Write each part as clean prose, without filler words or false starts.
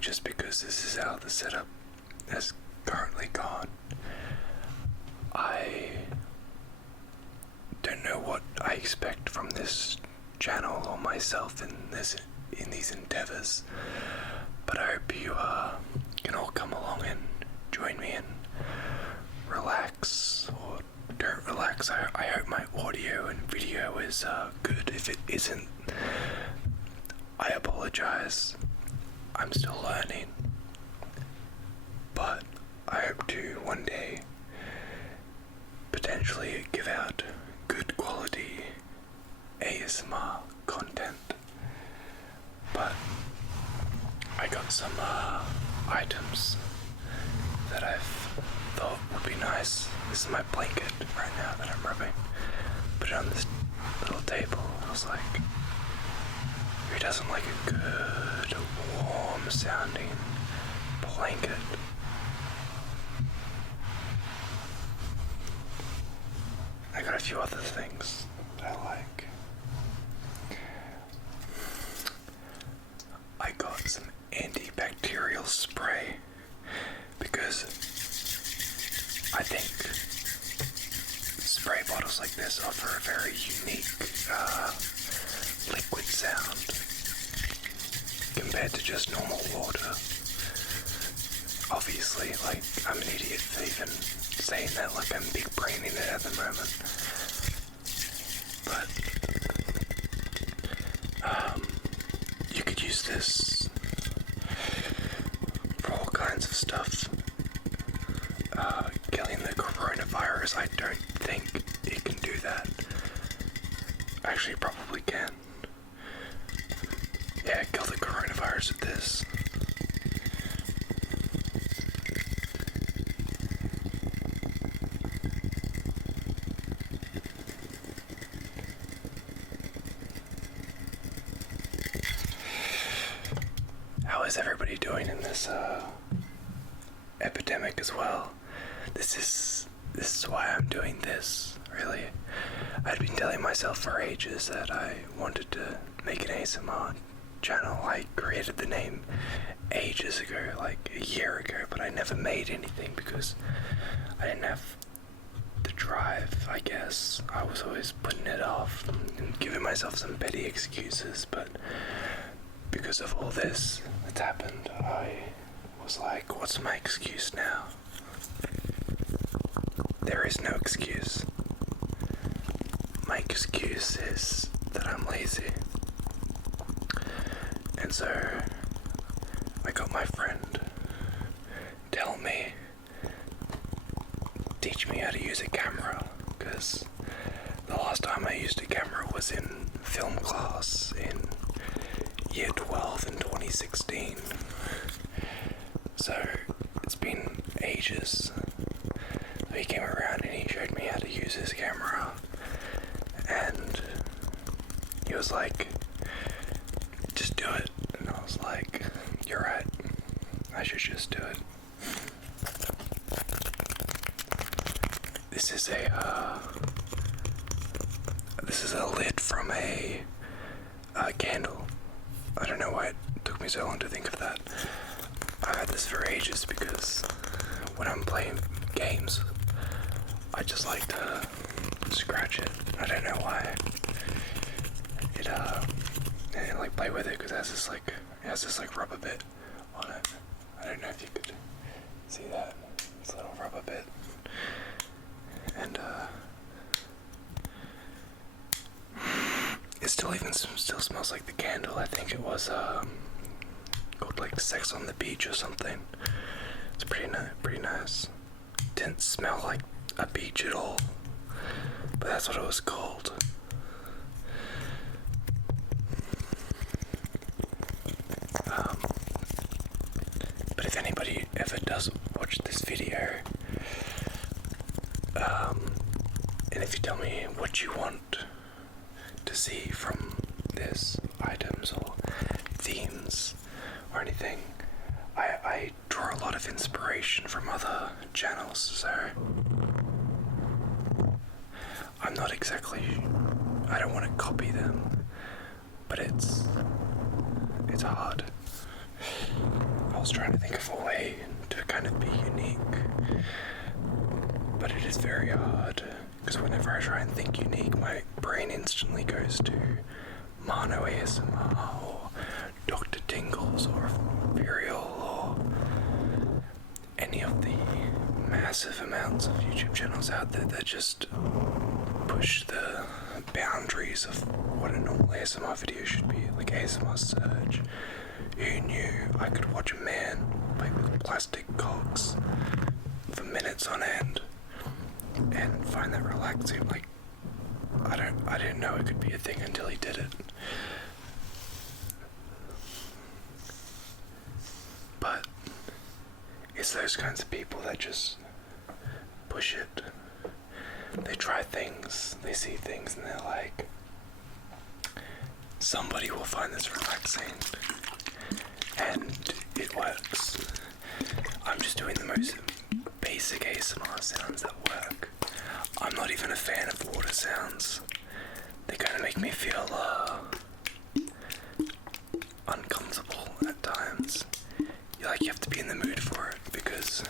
just because this is how the setup has currently gone. I don't know what I expect from this channel or myself in these endeavors, but I hope you can all come along and join me and relax, or don't relax. I hope my audio and video is good. If it isn't, I apologize. I'm still learning, but I hope to one day potentially give out good quality ASMR content. But I got some items that I've thought would be nice. This is my blanket right now that I'm rubbing. Put it on this little table. I was like, who doesn't like a good, warm sounding blanket? I got a few other things that I like. I got some antibacterial spray because I think spray bottles like this offer a very unique liquid sound compared to just normal water. Obviously, like, I'm an idiot for even saying that, like I'm big braining it at the moment. But you could use this for all kinds of stuff. Killing the coronavirus, I don't think it can do that. Actually, it probably can. Yeah, kill the coronavirus with this. How is everybody doing in this epidemic as well? This is why I'm doing this, really. I'd been telling myself for ages that I wanted to make an ASMR channel. I created the name ages ago, like a year ago, but I never made anything because I didn't have the drive, I guess. I was always putting it off and giving myself some petty excuses, but because of all this that's happened, I was like, what's my excuse now? There is no excuse. My excuse is that I'm lazy. And so I got my friend teach me how to use a camera, because the last time I used a camera was in film class in year 12 in 2016. So it's been ages. So he came around and he showed me how to use his camera, and he was like, just do it. And I was like, you're right, I should just do it. This is a lid from a candle. I don't know why it took me so long to think of that. I've had this for ages because when I'm playing games, I just like to scratch it. I don't know why. And like play with it because it has this rubber bit on it. I don't know if you could see that. This little rubber bit. And it still smells like the candle. I think it was called like Sex on the Beach or something. It's pretty nice. Didn't smell like a beach at all, but that's what it was called. But if anybody ever does watch this video, and if you tell me what you want to see from this, items or themes or anything, I draw a lot of inspiration from other channels, so I'm not exactly, I don't want to copy them, but it's hard. I was trying to think of a way to kind of be unique, but it is very hard, because whenever I try and think unique, my brain instantly goes to Mano ASMR, or Dr. Tingles, or Imperial, or any of the massive amounts of YouTube channels out there that just push the boundaries of what a normal ASMR video should be, like ASMR Surge. Who knew I could watch a man play with plastic cogs for minutes on end and find that relaxing? Like, I didn't know it could be a thing until he did it. But it's those kinds of people that just push it. They try things, they see things, and they're like, somebody will find this relaxing. And it works. I'm just doing the most basic ASMR sounds that work. I'm not even a fan of water sounds. They kind of make me feel uncomfortable at times. You have to be in the mood for it, because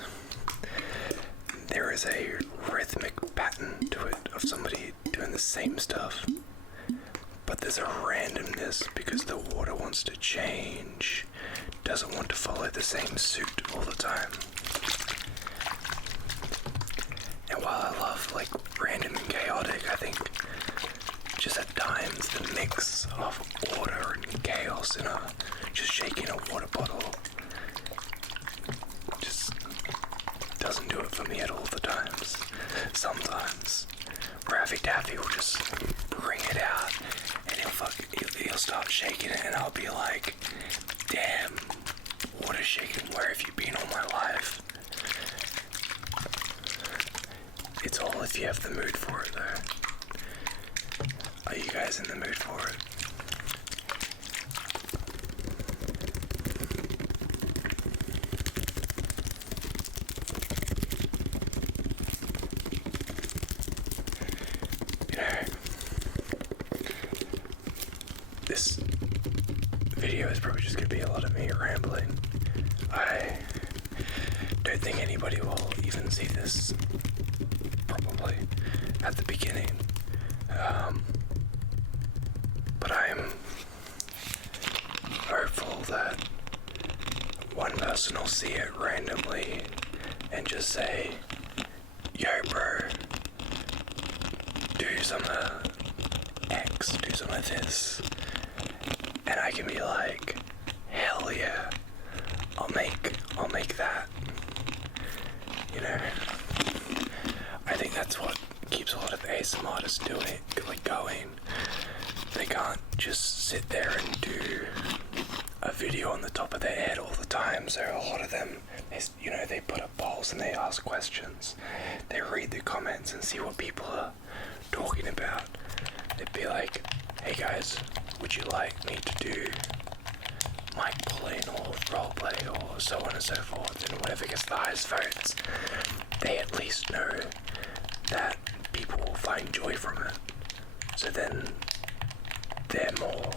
there is a rhythmic pattern to it of somebody doing the same stuff, but there's a randomness because the water wants to change, doesn't want to follow the same suit all the time. And while I love random and chaotic, I think just at times the mix of order and chaos in just shaking a water bottle just doesn't do it for me at all the times. Sometimes Raffy Taffy will just bring it out and he'll start shaking it, and I'll be like, damn, water shaking, where have you been all my life? It's all if you have the mood for it though. Are you guys in the mood for it? This video is probably just going to be a lot of me rambling. I don't think anybody will even see this, probably, at the beginning. But I'm hopeful that one person will see it randomly and just say, yo bro, do some of X, do some of this. And I can be like, hell yeah, I'll make that. You know, I think that's what keeps a lot of ASMR artists going. They can't just sit there and do a video on the top of their head all the time. So a lot of them, they put up polls and they ask questions. They read the comments and see what people are talking about. They'd be like, hey guys, would you like me to do mic pulling or roleplay or so on and so forth, and whatever gets the highest votes, they at least know that people will find joy from it. So then they're more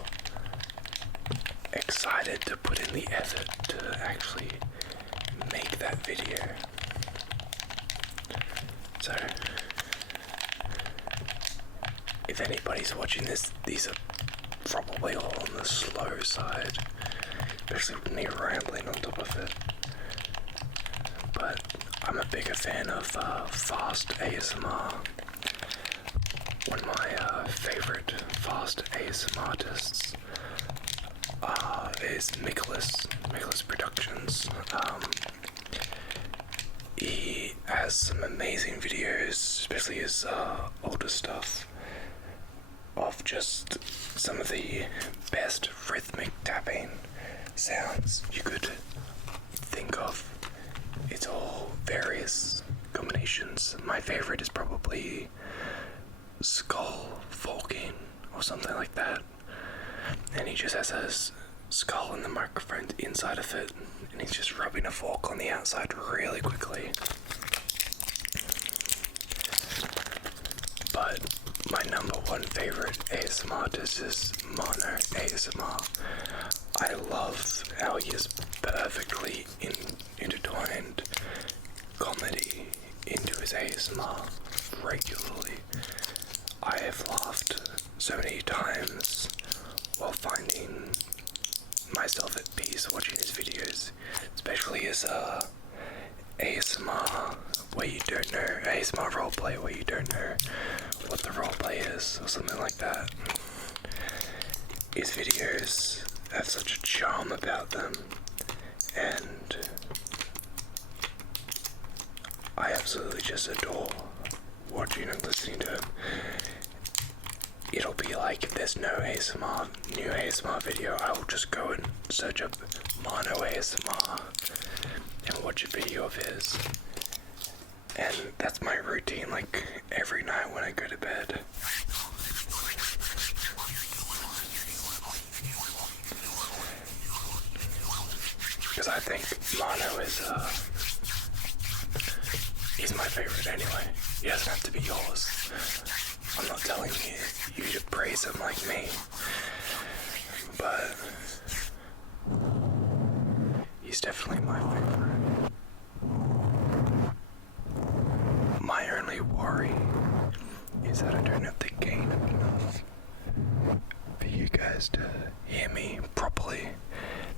excited to put in the effort to actually make that video. So if anybody's watching this, these are probably all on the slow side, especially with me rambling on top of it. But I'm a bigger fan of fast ASMR. One of my favorite fast ASMR artists is Nicholas Productions. He has some amazing videos, especially his older stuff, of just some of the best rhythmic tapping sounds you could think of. It's all various combinations. My favorite is probably skull forking or something like that. And he just has a skull and the microphone inside of it, and he's just rubbing a fork on the outside really quickly. But my number one favorite ASMR artist is Mono ASMR. I love how he has perfectly intertwined comedy into his ASMR regularly. I have laughed so many times while finding myself at peace watching his videos, especially his ASMR where you don't know, ASMR roleplay where you don't know what the roleplay is or something like that. His videos have such a charm about them, and I absolutely just adore watching and listening to him. It'll be like if there's no new ASMR video, I will just go and search up Mono ASMR and watch a video of his. And that's my routine, like every night when I go to bed. Because I think Mono is, he's my favorite anyway. He doesn't have to be yours. I'm not telling you to praise him like me, but he's definitely my favorite. My only worry is that I don't have the gain enough for you guys to hear me properly.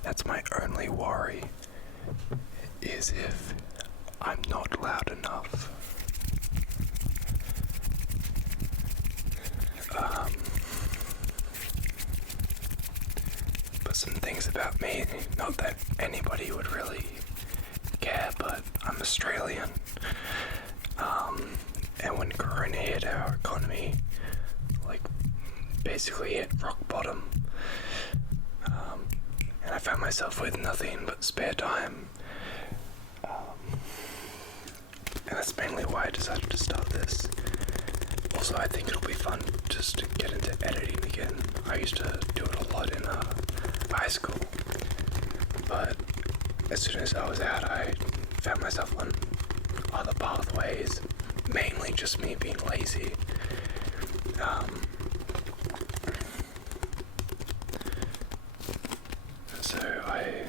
That's my only worry, is if I'm not loud enough. But some things about me, not that anybody would really care, but I'm Australian. And when Corona hit, our economy, like, basically hit rock bottom. And I found myself with nothing but spare time. And that's mainly why I decided to start this. Also, I think it'll be fun just to get into editing again. I used to do it a lot in high school, but as soon as I was out, I found myself on other pathways, mainly just me being lazy. So I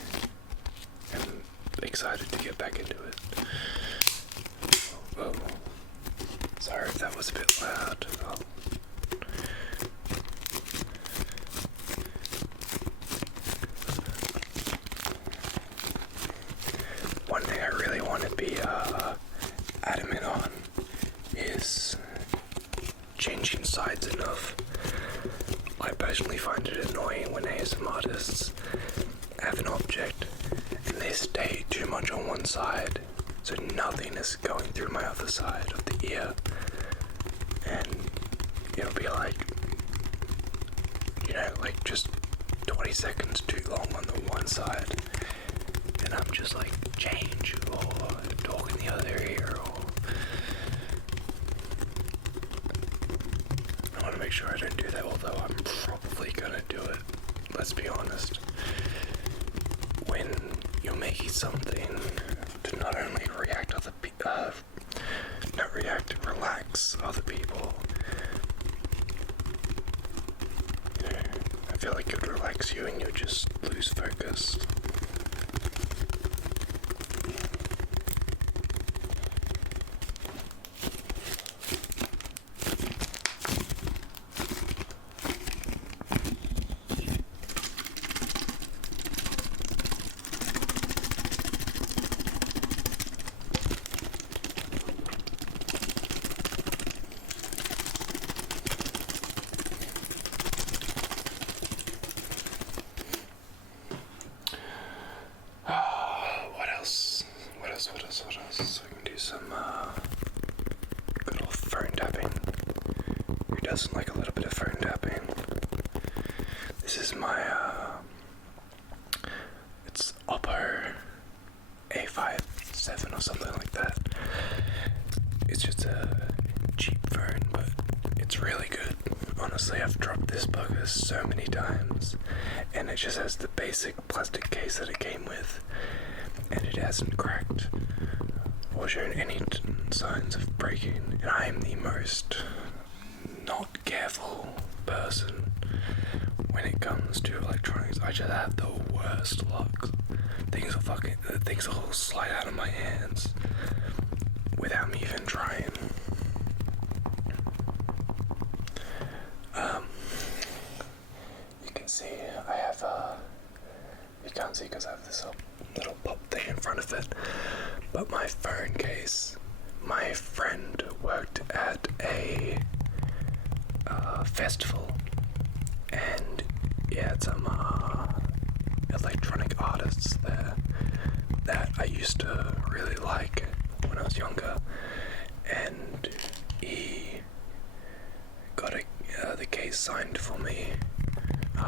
am excited to get back into it. Whoa. Sorry if that was a bit loud. One thing I really want to be adamant on is changing sides enough. I personally find it annoying when ASMR artists have an object and they stay too much on one side, so nothing is going through my other side of the ear, and it'll be like, like just 20 seconds too long on the one side, and I'm just like, change, or talk in the other ear, or I want to make sure I don't do that, although I'm probably gonna do it. Let's be honest. When you're making something to not only relax other people, I feel like it would relax you and you'll just lose focus. What else? I can do some good old phone tapping. Who doesn't like a little bit of phone tapping? This is my it's Oppo A57 or something like that. It's just a cheap phone, but it's really good. Honestly, I've dropped this bugger so many times, and it just has the basic plastic case that it came with, and it hasn't cracked or shown any signs of breaking, and I am the most not careful person when it comes to electronics, I just have the worst luck. Things will slide out of my hands without me even trying. You can see I have you can't see because I have this little pop thing in front of it, but my phone case, my friend worked at a festival, and he had some electronic artists there that I used to really like when I was younger, and he got the case signed for me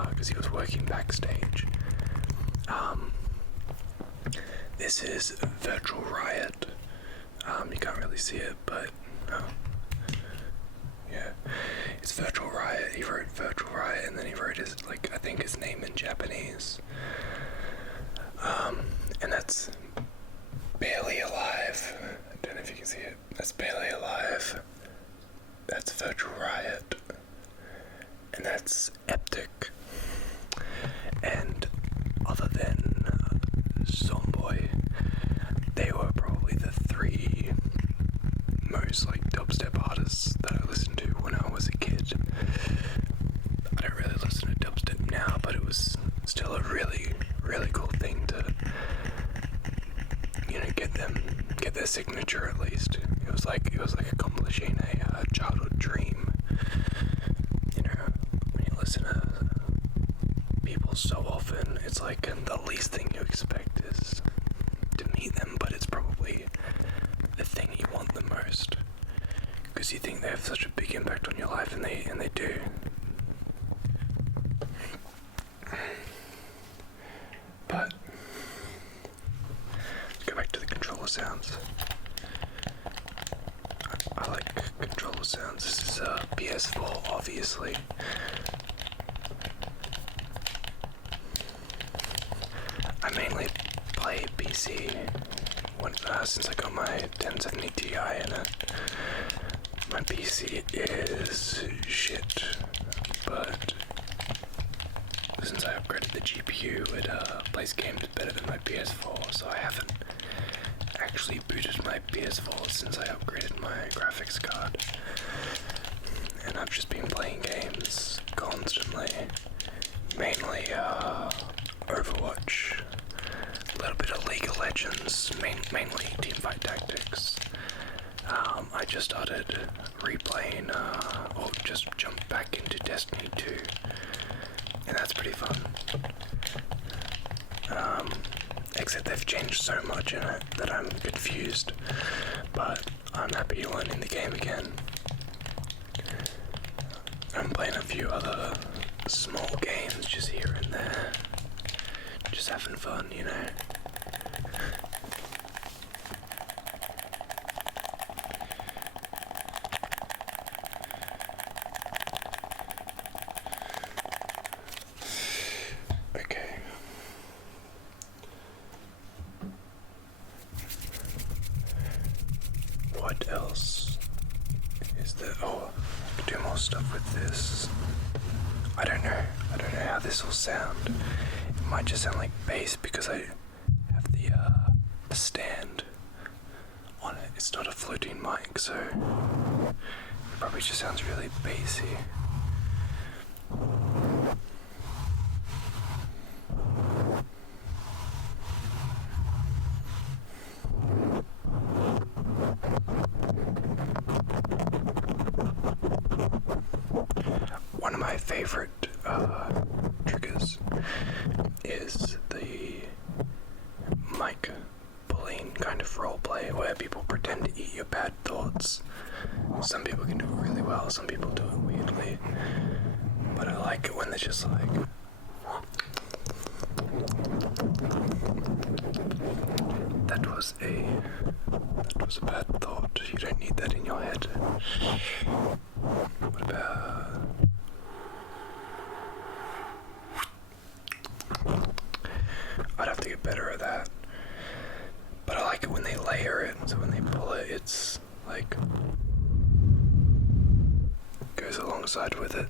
because he was working backstage. This is Virtual Riot. You can't really see it, but yeah, it's Virtual Riot. He wrote Virtual Riot, and then he wrote his, I think his name in Japanese. And that's Barely Alive. I don't know if you can see it. That's Barely Alive. That's Virtual Riot. And that's Eptic. And other than Zomboy, they were probably the three most dubstep artists that I listened to when I was a kid. I don't really listen to dubstep now, but it was still a really, really cool thing to, get their signature at least. It was like accomplishing a childhood dream. When you listen to people so often, it's the least thing you expect is to meet them, but it's probably the thing you want the most, because you think they have such a big impact on your life, and they do. But let's go back to the controller sounds. I like controller sounds. This is PS4, obviously. I mainly play PC since I got my 1070 Ti in it. My PC is shit, but since I upgraded the GPU, it plays games better than my PS4, so I haven't actually booted my PS4 since I upgraded my graphics card. And I've just been playing games constantly, mainly Overwatch, a little bit of League of Legends, mainly Teamfight Tactics. I just started replaying, or just jumped back into Destiny 2, and that's pretty fun. Except they've changed so much in it that I'm confused, but I'm happy learning the game again. I'm playing a few other small games just here and there, just having fun, Okay. What else is there? Oh, I could do more stuff with this. I don't know how this will sound. It might just sound like bass because I have the stand on it. It's not a floating mic, so it probably just sounds really bassy. One of my favorite triggers is the mic bullying kind of roleplay where people pretend to eat your bad thoughts. Some people can do it really well, some people do it weirdly, but I like it when they're just that was a bad thought. You don't need that in your head. What about... I'd have to get better at that. But I like it when they layer it, so when they pull it, it's goes alongside with it.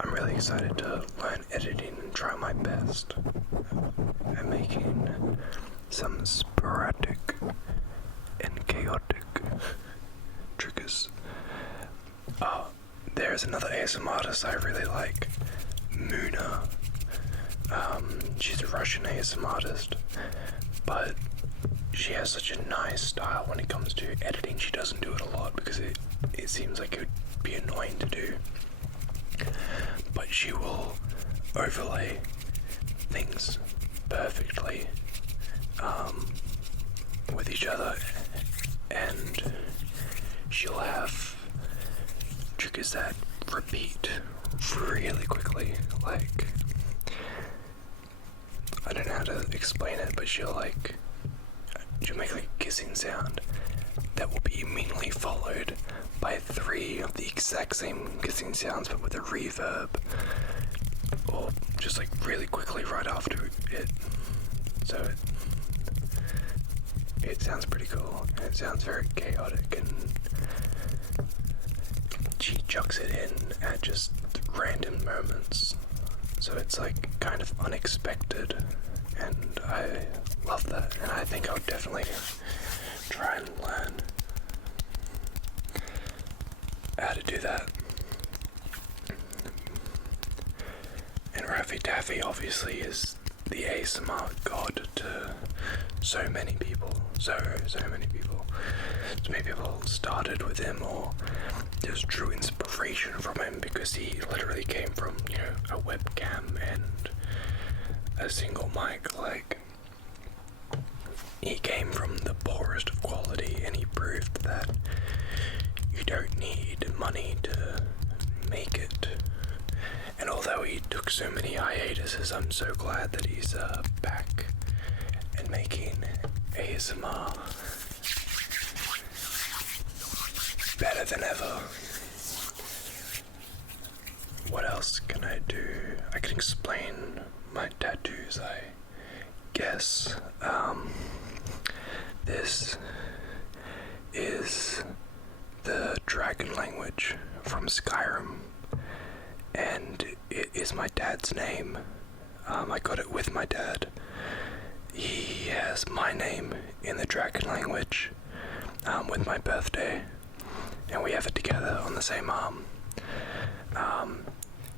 I'm really excited to learn editing and try my best at making some sporadic and chaotic triggers. There's another ASMR artist I really like, Muna. She's a Russian ASMR artist, but she has such a nice style when it comes to editing. She doesn't do it a lot because it seems like it would be annoying to do, but she will overlay things perfectly with each other, and she'll have triggers that repeat really quickly. Like, I don't know how to explain it, but she'll make like a kissing sound that will be immediately followed by 3 of the exact same kissing sounds but with a reverb, or just like really quickly right after it. So it sounds pretty cool, and it sounds very chaotic, and she chucks it in at just random moments, so it's like kind of unexpected, and I love that, and I think I would definitely try and learn how to do that. And Raffy Taffy obviously is the ASMR god to so many people. So many people. So many people started with him, or there's true inspiration from him, because he literally came from, a webcam and a single mic. Like, he came from the poorest of quality, and he proved that you don't need money to make it. And although he took so many hiatuses, I'm so glad that he's back and making ASMR better than ever. What else can I do? I can explain my tattoos, I guess. This is the dragon language from Skyrim, and it is my dad's name. I got it with my dad. He has my name in the dragon language with my birthday, and we have it together on the same arm.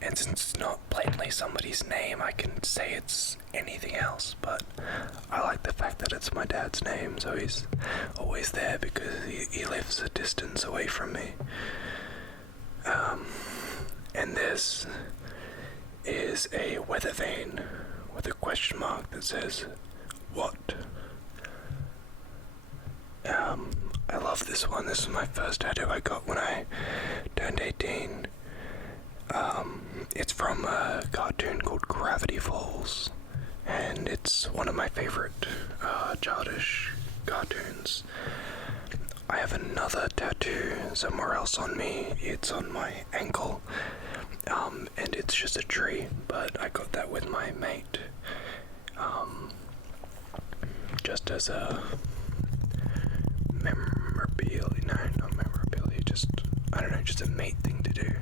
And since it's not blatantly somebody's name, I can say it's anything else, but I like the fact that it's my dad's name, so he's always there because he lives a distance away from me. And this is a weather vane with a question mark that says, "What?" I love this one. This is my first tattoo I got when I turned 18. It's from a cartoon called Gravity Falls, and it's one of my favorite childish cartoons. I have another tattoo somewhere else on me. It's on my ankle, and it's just a tree, but I got that with my mate, just as a memorabilia. No, not memorabilia, just, I don't know, just a mate thing to do.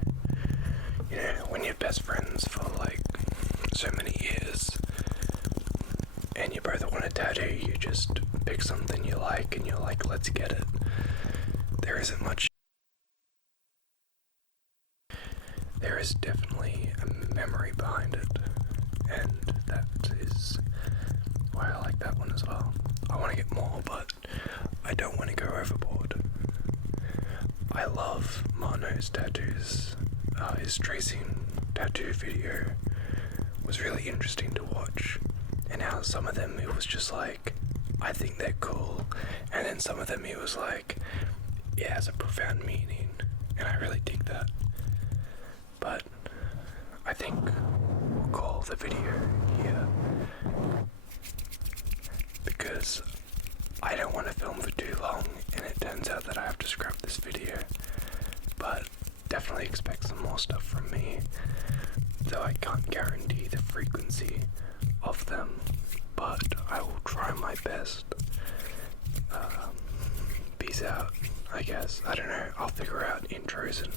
When you're best friends for like so many years, and you both want a tattoo, you just pick something you like, and you're like, let's get it. There isn't much. There is definitely a memory behind it, and that is why I like that one as well. I want to get more, but I don't want to go overboard. I love Marno's tattoos. His tracing tattoo video was really interesting to watch, and how some of them it was just like, I think they're cool, and then some of them it was like, it has a profound meaning, and I really dig that. But I think we'll call the video here, because I don't want to film for too long, and it turns out that I have to scrap this video. But definitely expect some more stuff from me, though I can't guarantee the frequency of them, but I will try my best. Peace out, I guess. I don't know, I'll figure out intros and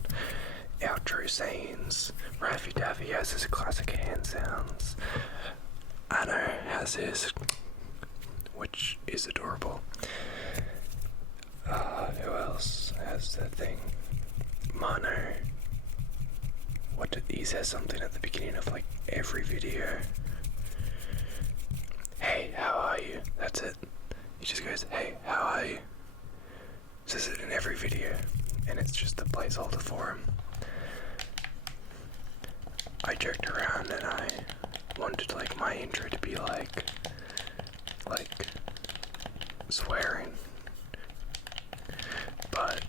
outro sayings. Raffy Daffy has his classic hand sounds. Anna has his, which is adorable. Who else has that thing? Mono. He says something at the beginning of like every video. Hey, how are you? That's it. He just goes, hey, how are you? Says it in every video, and it's just a placeholder for him. I joked around and I wanted like my intro to be like swearing, but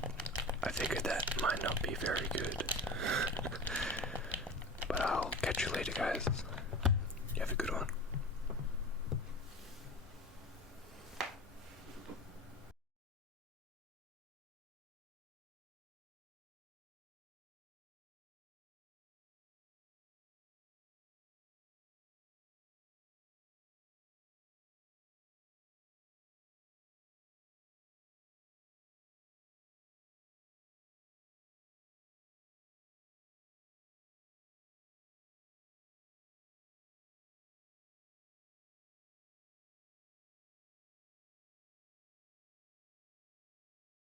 I figured that might not be very good. But I'll catch you later, guys.